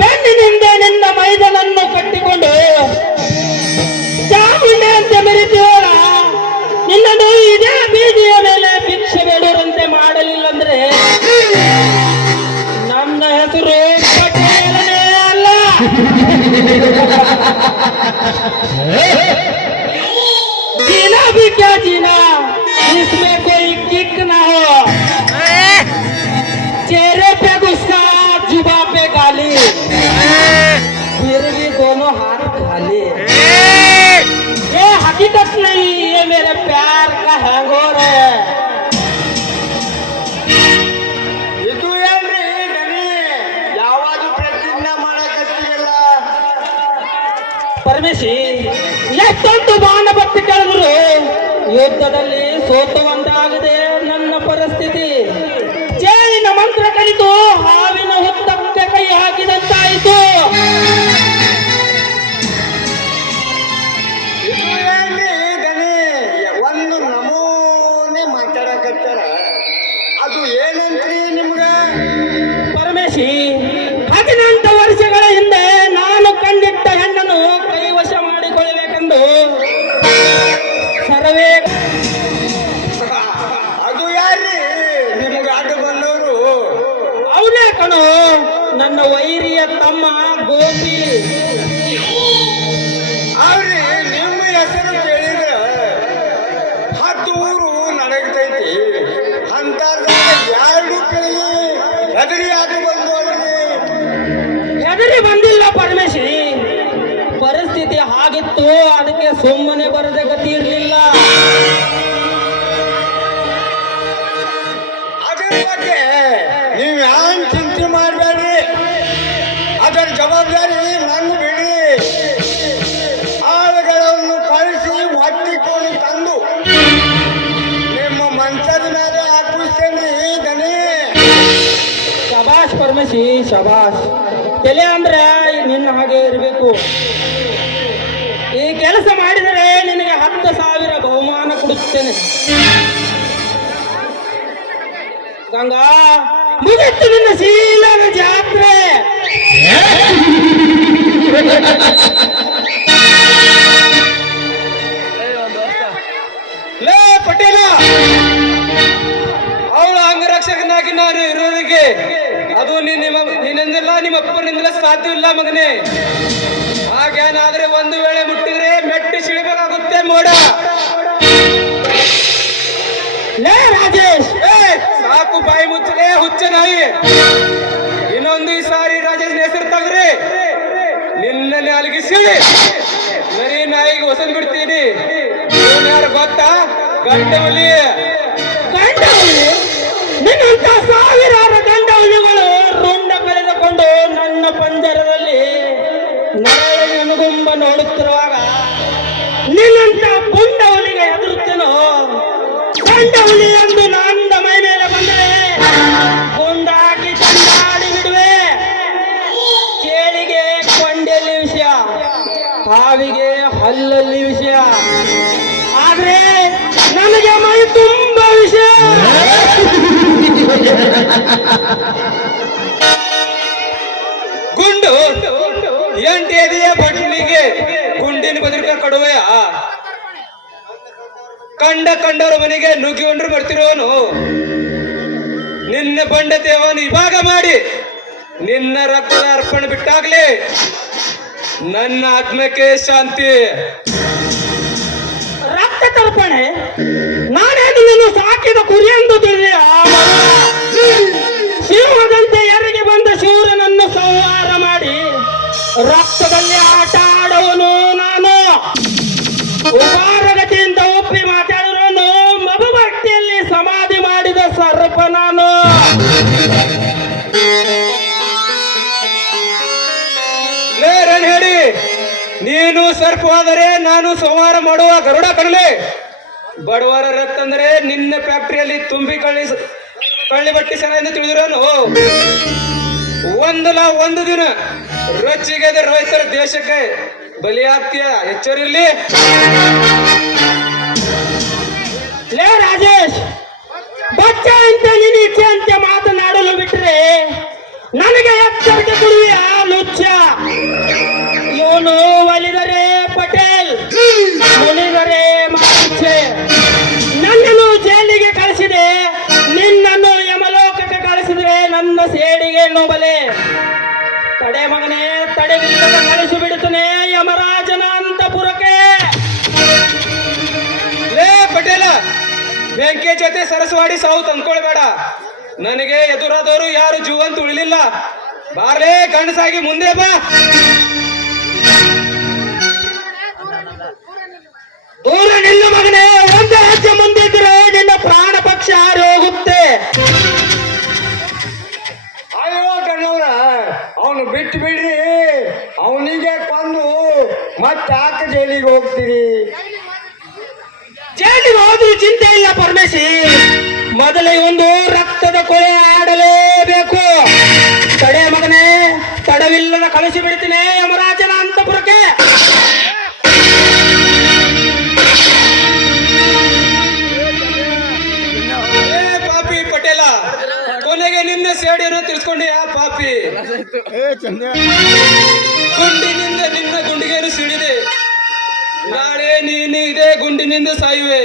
ಬೆನ್ನಿನಿಂದ ನಿನ್ನ ಮೈದನನ್ನು ಕಟ್ಟಿಕೊಂಡು ಚಾಮುಂಡಿ ಅಂತ ಮೆರಿತೀವಲ್ಲ, ನಿನ್ನನ್ನು ಇದೇ ಬೀದಿಯ ಮೇಲೆ ಭಿಕ್ಷೆ ಬೇಡುವಂತೆ ಮಾಡಲಿಲ್ಲ ಅಂದ್ರೆ ನನ್ನ ಹೆಸರು ಪಟೇಲನೇ ಅಲ್ಲ. जीना भी क्या जीना, इसमें कोई किक ना हो, चेहरे पे गुस्सा जुबा पे गाली, फिर भी दोनों हाथ खाली. ये हकीकत नहीं, ये मेरे प्यार का हैंगओवर है. ಇದು ಏನ್ರಿ ಗಣಿ ಯಾವಾಗ ಪ್ರತಿಜ್ಞೆ ಮಾಡಕತ್ತಿರಲ್ಲ? ಪರಮೇಶಿ, ಎಷ್ಟೊಂದು ಬಾಣ ಭಕ್ತಿ ಕಳೆದ್ರು ಯುದ್ಧದಲ್ಲಿ ಸೋತುವಂತಾಗಿದೆ ನನ್ನ ಪರಿಸ್ಥಿತಿ. ಜೇಳಿನ ಮಂತ್ರ ಕಲಿತು ಹಾವಿನ ಹುತ್ತಕ್ಕೆ ಕೈ ಹಾಕಿದಂತಾಯಿತು. ಇದು ಏನ್ರಿ ಗಣಿ ಒಂದು ನಮೂನೆ ಮಾತಾಡಕತ್ತಾರ, ಅದು ಏನಂತ್ರಿ ನಿಮ್ಗ? ಪರಮೇಶಿ, 18 ವರ್ಷಗಳ ಹಿಂದೆ ನಾನು ಕಂಡಿಟ್ಟ ಹೆಣ್ಣನ್ನು ಕೈವಶ ಮಾಡಿಕೊಳ್ಳಬೇಕೆಂದು ಸರ್ವೇ. ಅದು ಯಾರ್ರಿ ನಿಮ್ಗೆ ಅಡ್ಡ ಬಂದವರು? ಅವನೇ ಕಣೋ, ನನ್ನ ವೈರಿಯ ತಮ್ಮ ಗೋಪಿ. ಅವ್ರಿ ನಿಮ್ಮ ಹೆಸರು ಕೇಳಿದ್ರ 10 ಊರು ನಡಗ್ತೈತಿ ಅಂತಾರ್ದಾಗ 2 ಕೇಳಿ ಹೆದರಿ ಅದು ಬಂದವ್ರಿ. ಹೆದರಿ ಬಂದಿಲ್ಲ ಪರಮೇಶಿ, ಪರಿಸ್ಥಿತಿ ಹಾಗಿತ್ತು, ಅದಕ್ಕೆ ಸುಮ್ಮನೆ ಬರದೆ ಗತಿ ಇರಲಿಲ್ಲ. ಅದ್ರ ಬಗ್ಗೆ ನೀವು ಯಾನ್ ಚಿಂತೆ ಮಾಡಬೇಡಿ, ಅದರ ಜವಾಬ್ದಾರಿ ನನ್ನ ಬಿಡಿ. ಆಳುಗಳನ್ನು ಕಳಿಸಿ ಒಟ್ಟಿಕೊಂಡು ತಂದು ನಿಮ್ಮ ಮಂಚದ ಮೇಲೆ ಹಾಕಿಸ್ತೇನೆ ಗಣಿ. ಶಬಾಷ್ ಪರಮೇಶಿ, ಶಬಾಷ್. ತಲೆ ಅಂದ್ರೆ ನಿನ್ನ ಹಾಗೆ ಇರಬೇಕು. ಈ ಕೆಲಸ ಮಾಡಿದರೆ ನಿನಗೆ 10,000 ಬಹುಮಾನ ಕೊಡುತ್ತೇನೆ. ಗಂಗಾ, ಮುಗಿತ್ತು ನಿನ್ನ ಶೀಲದ ಜಾತ್ರೆ. ಲೇ ಪಟೇಲ, ಅವಳ ಅಂಗರಕ್ಷಕನಾಗಿ ನಾನು ಇರೋರಿಗೆ ಅದು ನಿನ್ನಿಂದಲ್ಲ ನಿಮ್ಮ ಅಪ್ಪನಿಂದಲೇ ಸಾಧ್ಯವಿಲ್ಲ ಮಗನೇ. ಹಾಗೇನಾದ್ರೆ ಒಂದು ವೇಳೆ ಮುಟ್ಟಿದ್ರೆ ಮೆಟ್ಟಿ ಸಿಳಬೇಕಾಗುತ್ತೆ ಮೋಡ. ಲೇ ರಾಜೇಶ್, ಸಾಕು ಬಾಯಿ ಮುಚ್ಚಲೇ ಹುಚ್ಚ ನಾಯಿ. ಇನ್ನೊಂದು ಈ ಸಾರಿ ರಾಜೇಶ್ ಹೆಸರು ತಗ್ರಿ ನಿನ್ನಲ್ಲಿ ಅಲಗಿಸಿ ನರಿ ನಾಯಿಗೆ ಹೊಸನ್ ಬಿಡ್ತೀನಿ. ಇವನು ಯಾರು ಗೊತ್ತಾ? ಗಂಡ ಹುಲಿ. ಗಂಡ ಹುಲಿ? ನಿನ್ನಂತ ಸಾವಿರಾರು ಗಂಡ ಹುಲಿಗಳು ರುಂಡ ಕಳೆದುಕೊಂಡು ನನ್ನ ಪಂಜರದಲ್ಲಿ ನನಗುಂಬ ನೋಡುತ್ತಿರುವಾಗ ನಿನ್ನಂತ ಪುಂಡ ಹುಲಿಗೆ ಹೆದರುತ್ತೇನೋ? ಗಂಡ ಹುಲಿ ಎಂದು ನನ್ನ ಮೈ ಮೇಲೆ ಬಂದರೆ ಗುಂಡ ಹಾಕಿ ಚಂಡಾಡಿ ಬಿಡುವೆ. ಕೇಳಿಗೆ ಕೊಂಡೆಯಲ್ಲಿ ವಿಷಯ, ಹಾವಿಗೆ ಹಲ್ಲಲ್ಲಿ ವಿಷಯ, ಆದ್ರೆ ನನಗೆ ಮೈ ತುಂಬ ವಿಷಯ. ಗುಂಡು ಎಂಟಿ ಎದೆಯ ಬಟ್ಲಿಗೆ ಗುಂಡಿನ ಬದುಕ ಕೊಡುವೆಯ? ಕಂಡವರ ಮನೆಗೆ ನುಗ್ಗಿ ಉಂಡ್ರು ಬರ್ತಿರೋನು. ನಿನ್ನ ಬಂಡತೆಯನ್ನು ವಿಭಾಗ ಮಾಡಿ ನಿನ್ನ ರಕ್ತದ ಅರ್ಪಣೆ ಬಿಟ್ಟಾಗ್ಲಿ ನನ್ನ ಆತ್ಮಕ್ಕೆ ಶಾಂತಿ. ರಕ್ತ ತರ್ಪಣೆ? ನಾನೇನು ನಿನ್ನ ಸಾಕಿದ ಕುರಿಯೆಂದು ತಿಳಿದೆ? ಸಿಂಹದಂತೆ ಎರಿಗೆ ಬಂದ ಶೂರನನ್ನು ಸಂಹಾರ ಮಾಡಿ ರಕ್ತದಲ್ಲಿ ಆಟ ಆಡುವನು ನಾನು. ಉಪಾರಗತಿಯಿಂದ ಒಪ್ಪಿ ಮಾತಾಡಿರೋನು, ಮಧುಭಕ್ತಿಯಲ್ಲಿ ಸಮಾಧಿ ಮಾಡಿದ ಸರ್ಪ ನಾನು. ಹೇಳಿ, ನೀನು ಸರ್ಪವಾದರೆ ನಾನು ಸಂಹಾರ ಮಾಡುವ ಗರುಡ ಕಡಲೆ. ಬಡವರ ರಕ್ತ ಅಂದ್ರೆ ನಿನ್ನ ಫ್ಯಾಕ್ಟರಿಯಲ್ಲಿ ತುಂಬಿ ಕಳ್ಳಿ ಬಟ್ಟಿ ಸಲ ಎಂದು ತಿಳಿದಿರೋನು. ಒಂದು ದಿನ ರೊಚ್ಚಿಗೆದ ರೈತರ ದೇಶಕ್ಕೆ ಬಲಿಯಾಗ್ತೀಯ, ಎಚ್ಚರಿರ್ಲಿ. ಲೇ ರಾಜೇಶ್, ಬಚ್ಚ ಅಂತ ನಿನ್ನ ಇಚ್ಛೆ ಅಂತ ಮಾತನಾಡಲು ಬಿಟ್ಟರೆ ನನಗೆ ಎಚ್ಚರಿಕೆ ಕೊಡುವಿಯ ಲುಚ್ಚ. ಇವನು ಒಲಿದರೆ ಪಟೇಲ್, ಮುನಿದರೆ ಮಾಂಚೆ. ನನ್ನನ್ನು ಜೈಲಿಗೆ ಕಳಿಸಿದೆ, ನಿನ್ನನ್ನು ಯಮಲೋಕಕ್ಕೆ ಕಳಿಸಿದ್ರೆ ನನ್ನ ಸೇಡಿಗೆ ನೋಬಲೆ. ತಡೆ ಮಗನೇ, ತಡೆವಿಲ್ಲದ ಕಳಿಸಿ ಬಿಡುತ್ತನೆ ಯಮರಾಜನ ಅಂತಪುರಕ್ಕೆ. ಲೇ ಪಟೇಲ, ಬೆಂಕಿ ಜೊತೆ ಸರಸವಾಡಿ ಸಾವು ತಂದ್ಕೊಳ್ಬೇಡ. ನನಗೆ ಎದುರಾದವರು ಯಾರು ಜೀವಂತ ಉಳಿಲಿಲ್ಲ. ಬಾರ್ಲೇ ಗಂಡಸಾಗಿ ಮುಂದೆ ಬಾ. ದೂರ ನಿಲ್ಲು ಮಗನೇ, ಒಂದು ಹೆಜ್ಜೆ ಮುಂದಿದ್ರೆ ನಿನ್ನ ಪ್ರಾಣ ಪಕ್ಷ ಹಾರಿ ಹೋಗುತ್ತೆ. ಅಯ್ಯೋ ಕಣ್ಣವ್ರ, ಅವನು ಬಿಟ್ಟು ಬಿಡ್ರಿ. ಅವನಿಗೆ ಕೊಂದು ಮತ್ತಾಕ ಜೈಲಿಗೆ ಹೋಗ್ತೀರಿ? ಜೈಲಿಗೆ ಹೋದ್ರೂ ಚಿಂತೆ ಇಲ್ಲ ಪರಮೇಶಿ. ಮೊದಲೇ ಒಂದು ರಕ್ತದ ಕೊಳೆ ಆಡಲೇಬೇಕು. ತಡೆ ಮಗನೇ, ತಡವಿಲ್ಲದ ಕಳಿಸಿ ಬಿಡ್ತೀನಿ ಯಮರಾಜನ ಅಂತಪುರಕ್ಕೆ. ಏ ಪಾಪಿ ಪಟೇಲ, ಕೊನೆಗೆ ನಿನ್ನ ಸೇಡಿಯನ್ನು ತಿಳಿಸ್ಕೊಂಡೆಯಾ ಪಾಪಿ? ಗುಂಡಿನಿಂದ ನಿನ್ನ ಗುಂಡಿಗೆಯನ್ನು ಸಿಡಿದೆ. ನಾಳೆ ನೀನು ಇದೇ ಗುಂಡಿನಿಂದ ಸಾಯುವೆ.